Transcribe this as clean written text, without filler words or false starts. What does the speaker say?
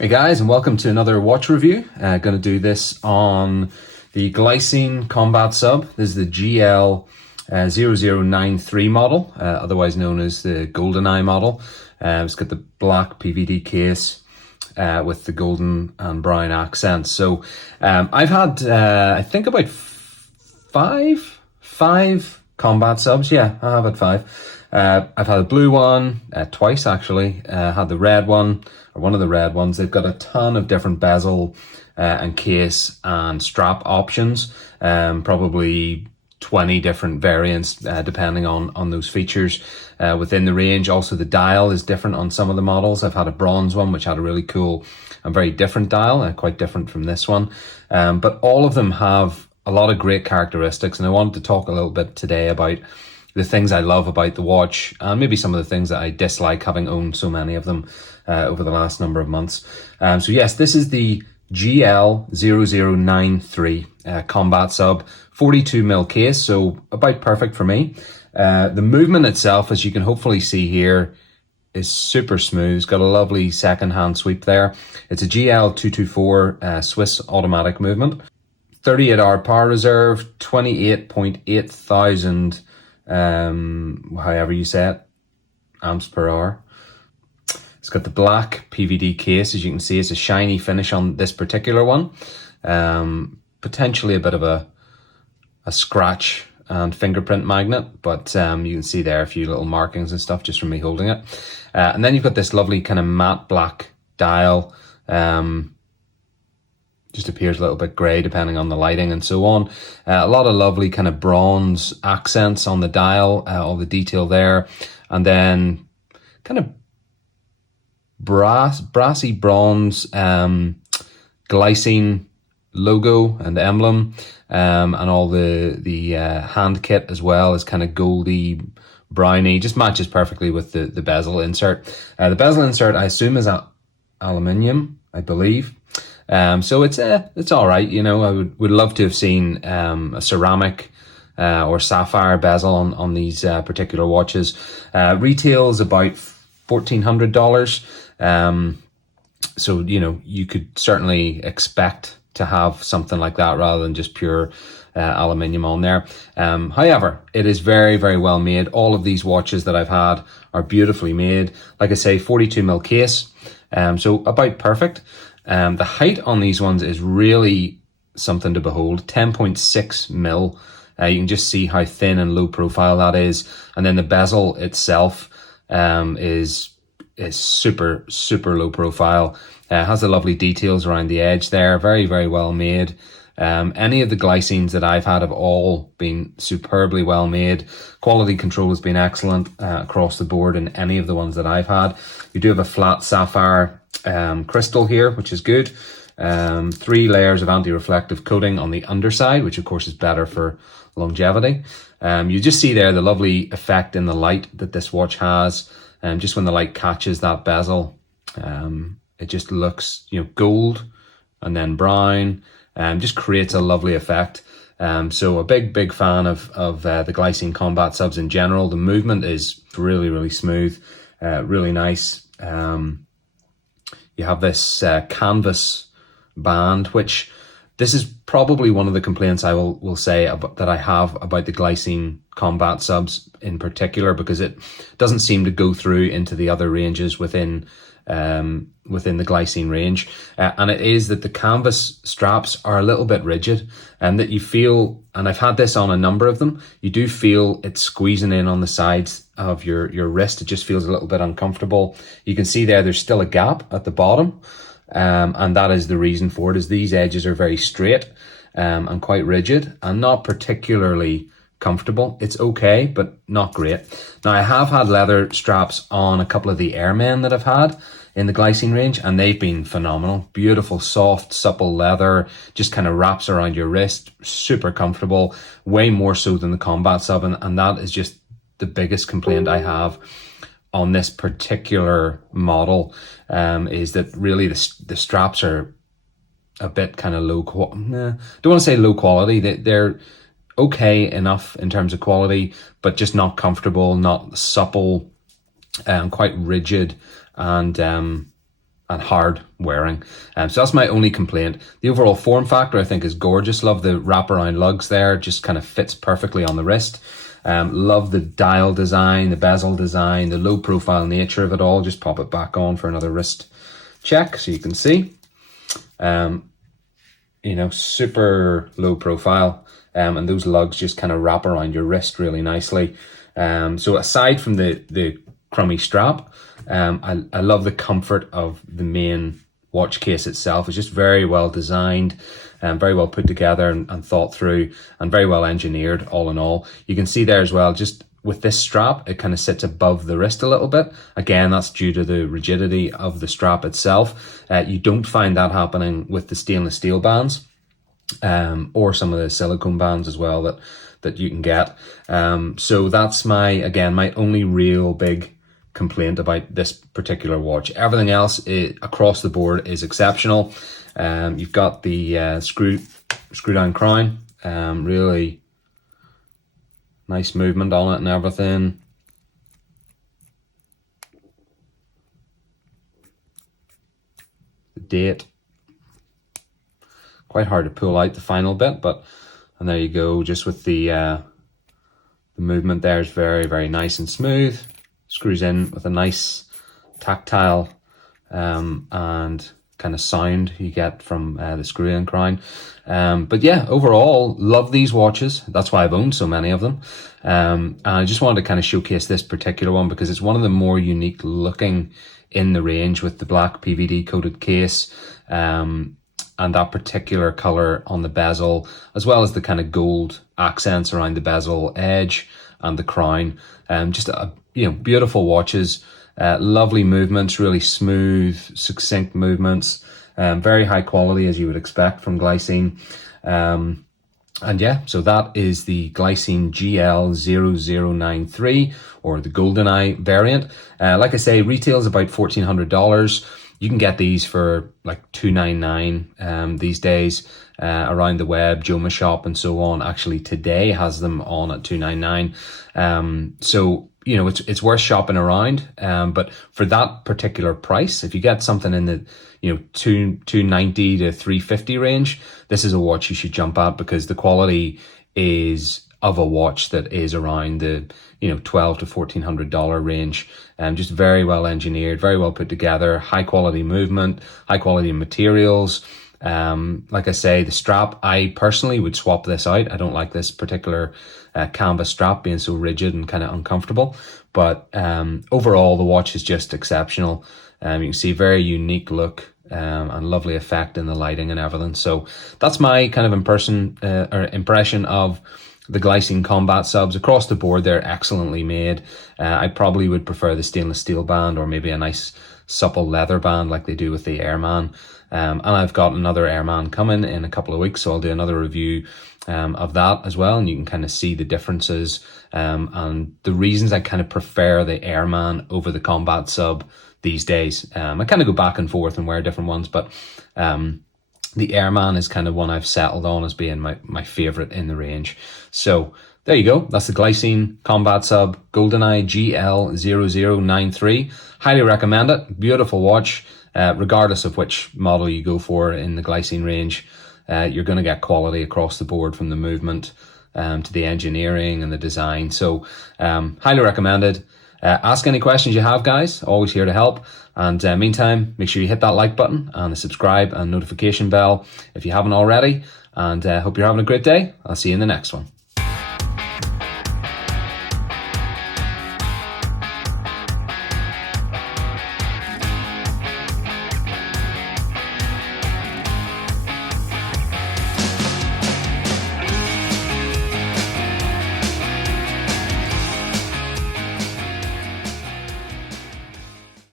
Hey guys, and welcome to another watch review. Going to do this on the Glycine Combat Sub. This is the GL0093 model, otherwise known as the Goldeneye model. It's got the black PVD case with the golden and brown accents. So I've had, I think about five combat subs. Yeah, I have had five. I've had a blue one twice actually. Had the red one, or one of the red ones. They've got a ton of different bezel and case and strap options. Probably 20 different variants depending on those features within the range. Also, the dial is different on some of the models. I've had a bronze one which had a really cool and very different dial, quite different from this one. But all of them have a lot of great characteristics, and I wanted to talk a little bit today about the things I love about the watch, and maybe some of the things that I dislike, having owned so many of them over the last number of months. So yes, this is the GL0093 combat sub, 42mm case, so about perfect for me. The movement itself, as you can hopefully see here, is super smooth. It's got a lovely second hand sweep there. It's a GL224 Swiss automatic movement. 38-hour power reserve, 28.8 thousand however you say it, amps per hour. It's got the black PVD case. As you can see, it's a shiny finish on this particular one. Potentially a bit of a scratch and fingerprint magnet, but you can see there a few little markings and stuff just from me holding it. And then you've got this lovely kind of matte black dial. Just appears a little bit grey depending on the lighting and so on. A lot of lovely kind of bronze accents on the dial, all the detail there. And then kind of brassy bronze Glycine logo and emblem, and all the hand kit as well is kind of goldy browny, just matches perfectly with the bezel insert. The bezel insert I assume is aluminium, I believe. So it's all right. You know, I would love to have seen a ceramic or sapphire bezel on these particular watches. Retail is about $1,400. So you know, you could certainly expect to have something like that rather than just pure aluminium on there. However, it is very, very well made. All of these watches that I've had are beautifully made. Like I say, 42mm case, so about perfect. The height on these ones is really something to behold, 10.6mm. You can just see how thin and low profile that is. And then the bezel itself is super, super low profile. Has the lovely details around the edge there. Very, very well made. Any of the Glycines that I've had have all been superbly well made. Quality control has been excellent across the board in any of the ones that I've had. You do have a flat sapphire crystal here, which is good. 3 layers of anti-reflective coating on the underside, which of course is better for longevity. You just see there the lovely effect in the light that this watch has. Just when the light catches that bezel, it just looks, you know, gold and then brown. Just creates a lovely effect. So a big fan of the Glycine combat subs in general. The movement is really, really smooth, really nice. You have this canvas band, which this is probably one of the complaints I will say that I have about the Glycine combat subs in particular, because it doesn't seem to go through into the other ranges within the Glycine range, and it is that the canvas straps are a little bit rigid, and that you feel, and I've had this on a number of them, you do feel it squeezing in on the sides of your wrist. It just feels a little bit uncomfortable. You can see there's still a gap at the bottom, and that is the reason for it, is these edges are very straight and quite rigid and not particularly comfortable. It's okay, but not great. Now, I have had leather straps on a couple of the Airmen that I've had in the Glycine range, and they've been phenomenal. Beautiful, soft, supple leather, just kind of wraps around your wrist, super comfortable, way more so than the combat sub, and that is just the biggest complaint I have on this particular model, is that really the straps are a bit kind of low quality. Don't want to say low quality. They're okay enough in terms of quality, but just not comfortable, not supple, quite rigid, and and hard wearing. So that's my only complaint. The overall form factor I think is gorgeous. Love the wraparound lugs there, just kind of fits perfectly on the wrist. Love the dial design, the bezel design, the low profile nature of it all. Just pop it back on for another wrist check so you can see. You know, super low profile, and those lugs just kind of wrap around your wrist really nicely. So aside from the crummy strap, I love the comfort of the main watch case itself. It's just very well designed, very well put together and thought through, and very well engineered all in all. You can see there as well, just with this strap, it kind of sits above the wrist a little bit. Again, that's due to the rigidity of the strap itself. You don't find that happening with the stainless steel bands, or some of the silicone bands as well that you can get. So that's my only real big complaint about this particular watch. Everything else across the board is exceptional. You've got the screw down crown, really nice movement on it and everything. The date, quite hard to pull out the final bit, and there you go. Just with the movement there is very, very nice and smooth. Screws in with a nice tactile and kind of sound you get from the screw-in crown. But yeah, overall, love these watches. That's why I've owned so many of them. And I just wanted to kind of showcase this particular one because it's one of the more unique looking in the range, with the black PVD coated case, and that particular color on the bezel, as well as the kind of gold accents around the bezel edge and the crown. Just beautiful watches. Lovely movements, really smooth, succinct movements, very high quality as you would expect from Glycine. And yeah, so that is the Glycine GL0093, or the Goldeneye variant. Like I say, retails about $1,400. You can get these for like $299 these days around the web. Joma Shop and so on actually today has them on at $299. So it's worth shopping around. But for that particular price, if you get something in the $290 to $350 range, this is a watch you should jump at, because the quality is of a watch that is around the $1,200 to $1,400 range. Just very well engineered, very well put together, high quality movement, high quality materials. Like I say, the strap, I personally would swap this out. I don't like this particular canvas strap being so rigid and kind of uncomfortable. But overall, the watch is just exceptional. You can see very unique look and lovely effect in the lighting and everything. So that's my kind of impression of the Glycine combat subs. Across the board, they're excellently made. I probably would prefer the stainless steel band, or maybe a nice supple leather band like they do with the Airman. And I've got another Airman coming in a couple of weeks, so I'll do another review of that as well, and you can kind of see the differences and the reasons I kind of prefer the Airman over the combat sub these days. I kind of go back and forth and wear different ones, but the Airman is kind of one I've settled on as being my favorite in the range. So there you go. That's the Glycine combat sub Goldeneye GL0093. Highly recommend it. Beautiful watch. Regardless of which model you go for in the Glycine range, you're going to get quality across the board, from the movement to the engineering and the design. So highly recommended. Ask any questions you have, guys. Always here to help. And meantime, make sure you hit that like button and the subscribe and notification bell if you haven't already. And hope you're having a great day. I'll see you in the next one.